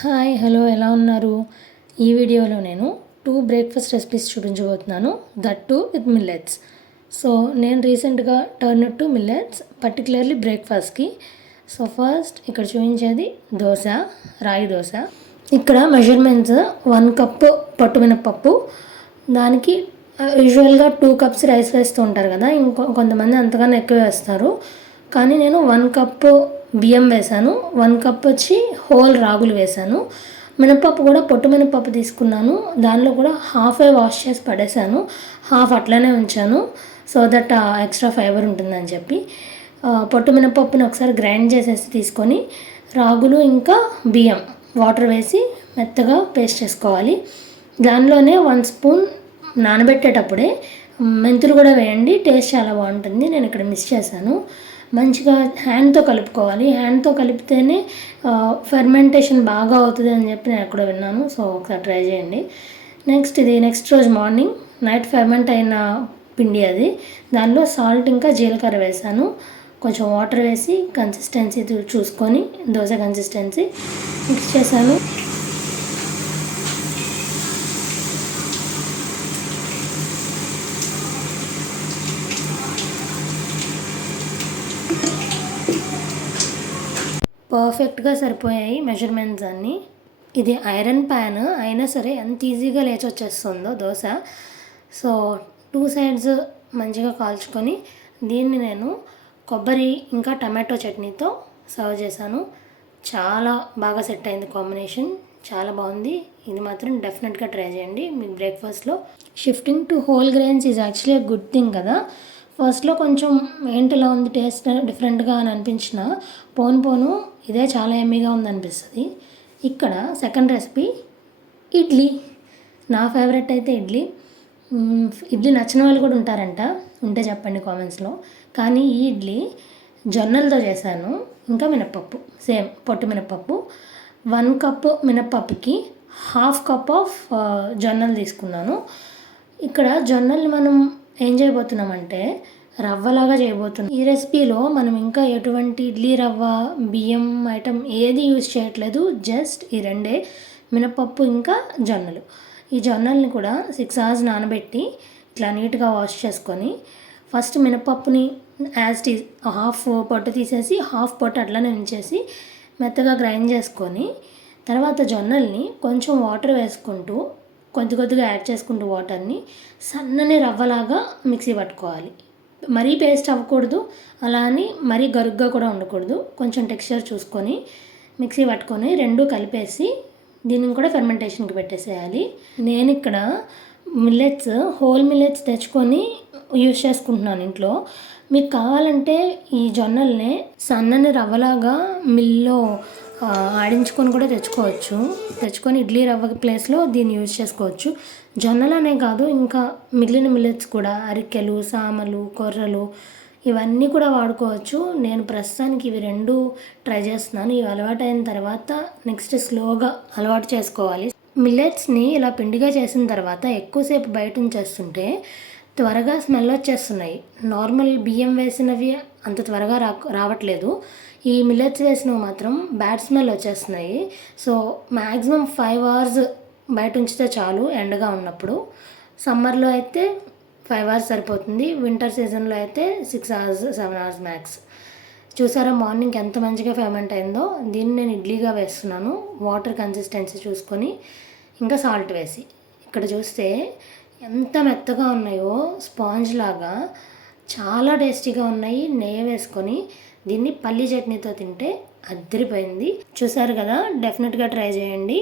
Hi hello ఎలా ఉన్నారు? ఈ వీడియోలో నేను 2 బ్రేక్ఫాస్ట్ రెసిపీస్ చూపించబోతున్నాను, that to with millets. So నేను రీసెంట్గా టర్న్ టు మిల్లెట్స్ పర్టికులర్లీ బ్రేక్ఫాస్ట్కి. సో ఫస్ట్ ఇక్కడ చూపించేది దోశ, రాగి దోశ. ఇక్కడ మెజర్మెంట్స్ 1 కప్పు పొట్టు మినపప్పు, దానికి యూజువల్గా 2 కప్స్ రైస్ వేస్తూ ఉంటారు కదా, కొంతమంది అంతకన్నా ఎక్కువ వేస్తారు. కానీ నేను 1 కప్పు బియ్యం వేసాను, 1 కప్ వచ్చి హోల్ రాగులు వేసాను. మినపప్పు కూడా పొట్టు మినపప్పు తీసుకున్నాను, దానిలో కూడా హాఫే వాష్ చేసి పడేసాను, హాఫ్ అట్లనే ఉంచాను సో దట్ ఎక్స్ట్రా ఫైబర్ ఉంటుందని చెప్పి. పొట్టు మినపప్పుని ఒకసారి గ్రైండ్ చేసేసి తీసుకొని రాగులు ఇంకా బియ్యం వాటర్ వేసి మెత్తగా పేస్ట్ చేసుకోవాలి. దానిలోనే 1 స్పూన్ నానబెట్టేటప్పుడే మెంతులు కూడా వేయండి, టేస్ట్ చాలా బాగుంటుంది. నేను ఇక్కడ మిక్స్ చేశాను. మంచిగా హ్యాండ్తో కలుపుకోవాలి, హ్యాండ్తో కలిపితేనే ఫెర్మెంటేషన్ బాగా అవుతుంది అని చెప్పి నేను ఎక్కడో విన్నాను. సో ఒకసారి ట్రై చేయండి. నెక్స్ట్ రోజు మార్నింగ్ నైట్ ఫెర్మెంట్ అయిన పిండి అది, దానిలో సాల్ట్ ఇంకా జీలకర్ర వేసాను. కొంచెం వాటర్ వేసి కన్సిస్టెన్సీ చూసుకొని దోశ కన్సిస్టెన్సీ మిక్స్ చేశాను. పర్ఫెక్ట్గా సరిపోయాయి మెజర్మెంట్స్ అన్నీ. ఇది ఐరన్ ప్యాన్ అయినా సరే ఎంత ఈజీగా లేచి వచ్చేస్తుందో దోశ. సో 2 సైడ్స్ మంచిగా కాల్చుకొని దీన్ని నేను కొబ్బరి ఇంకా టమాటో చట్నీతో సర్వ్ చేశాను. చాలా బాగా సెట్ అయింది కాంబినేషన్, చాలా బాగుంది. ఇది మాత్రం డెఫినెట్గా ట్రై చేయండి మీ బ్రేక్ఫాస్ట్లో. Shifting to whole grains is actually good thing కదా. ఫస్ట్లో కొంచెం ఏంటిలా ఉంది టేస్ట్ డిఫరెంట్గా అని అనిపించిన పోను ఇదే చాలా ఎమ్మీగా ఉందనిపిస్తుంది. ఇక్కడ సెకండ్ రెసిపీ ఇడ్లీ. నా ఫేవరెట్ అయితే ఇడ్లీ. ఇడ్లీ నచ్చిన వాళ్ళు కూడా ఉంటారంట, ఉంటే చెప్పండి కామెంట్స్లో. కానీ ఈ ఇడ్లీ జొన్నలతో చేశాను, ఇంకా మినప్పప్పు, సేమ్ పొట్టు మినప్పప్పు. 1 కప్పు మినప్పప్పుకి హాఫ్ కప్ ఆఫ్ జొన్నలు తీసుకున్నాను. ఇక్కడ జొన్నలు మనం ఏం చేయబోతున్నామంటే రవ్వలాగా చేయబోతున్నాం. ఈ రెసిపీలో మనం ఇంకా ఎటువంటి ఇడ్లీ రవ్వ, బియ్యం ఐటమ్ ఏది యూజ్ చేయట్లేదు, జస్ట్ ఈ రెండే, మినపప్పు ఇంకా జొన్నలు. ఈ జొన్నల్ని కూడా 6 hours నానబెట్టి ఇట్లా నీట్గా వాష్ చేసుకొని ఫస్ట్ మినపప్పుని యాజ్ టీజ్ హాఫ్ పొట్టు తీసేసి హాఫ్ పొట్టు అట్లనే ఉంచేసి మెత్తగా గ్రైండ్ చేసుకొని తర్వాత జొన్నల్ని కొంచెం వాటర్ వేసుకుంటూ కొద్దిగా యాడ్ చేసుకుంటూ వాటర్ని సన్నని రవ్వలాగా మిక్సీ పట్టుకోవాలి. మరీ పేస్ట్ అవ్వకూడదు, అలా అని మరీ గరుగ్గా కూడా ఉండకూడదు. కొంచెం టెక్స్చర్ చూసుకొని మిక్సీ పట్టుకొని రెండు కలిపేసి దీన్ని కూడా ఫెర్మెంటేషన్కి పెట్టేసేయాలి. నేను ఇక్కడ మిల్లెట్స్, హోల్ మిల్లెట్స్ తెచ్చుకొని యూజ్ చేసుకుంటున్నాను ఇంట్లో. మీకు కావాలంటే ఈ జొన్నల్ని సన్నని రవ్వలాగా మిల్లో ఆడించుకొని కూడా తెచ్చుకొని ఇడ్లీ రవ్వ ప్లేస్లో దీన్ని యూజ్ చేసుకోవచ్చు. జొన్నలనే కాదు, ఇంకా మిగిలిన మిల్లెట్స్ కూడా అరికెలు, సామలు, కొర్రలు ఇవన్నీ కూడా వాడుకోవచ్చు. నేను ప్రస్తుతానికి ఇవి 2 ట్రై చేస్తున్నాను. ఇవి అలవాటు అయిన తర్వాత నెక్స్ట్ స్లోగా అలవాటు చేసుకోవాలి. మిల్లెట్స్ని ఇలా పిండిగా చేసిన తర్వాత ఎక్కువసేపు బయట ఉంచేస్తుంటే త్వరగా స్మెల్ వచ్చేస్తున్నాయి. నార్మల్ బియ్యం వేసినవి అంత త్వరగా రావట్లేదు. ఈ మిల్లెట్స్ వేసినవి మాత్రం బ్యాడ్ స్మెల్ వచ్చేస్తున్నాయి. సో మ్యాక్సిమం 5 hours బయట ఉంచితే చాలు, ఎండగా ఉన్నప్పుడు. సమ్మర్లో అయితే 5 hours సరిపోతుంది, వింటర్ సీజన్లో అయితే 6 hours 7 hours మ్యాక్స్. చూసారా మార్నింగ్ ఎంత మంచిగా ఫెర్మెంట్ అయిందో. దీన్ని నేను ఇడ్లీగా వేస్తున్నాను, వాటర్ కన్సిస్టెన్సీ చూసుకొని ఇంకా సాల్ట్ వేసి. ఇక్కడ చూస్తే ఎంత మెత్తగా ఉన్నాయో, స్పాంజ్ లాగా చాలా టేస్టీగా ఉన్నాయి. నెయ్యి వేసుకొని దీన్ని పల్లి చట్నీతో తింటే అద్దరిపోయింది. చూసారు కదా, డెఫినెట్గా ట్రై చేయండి.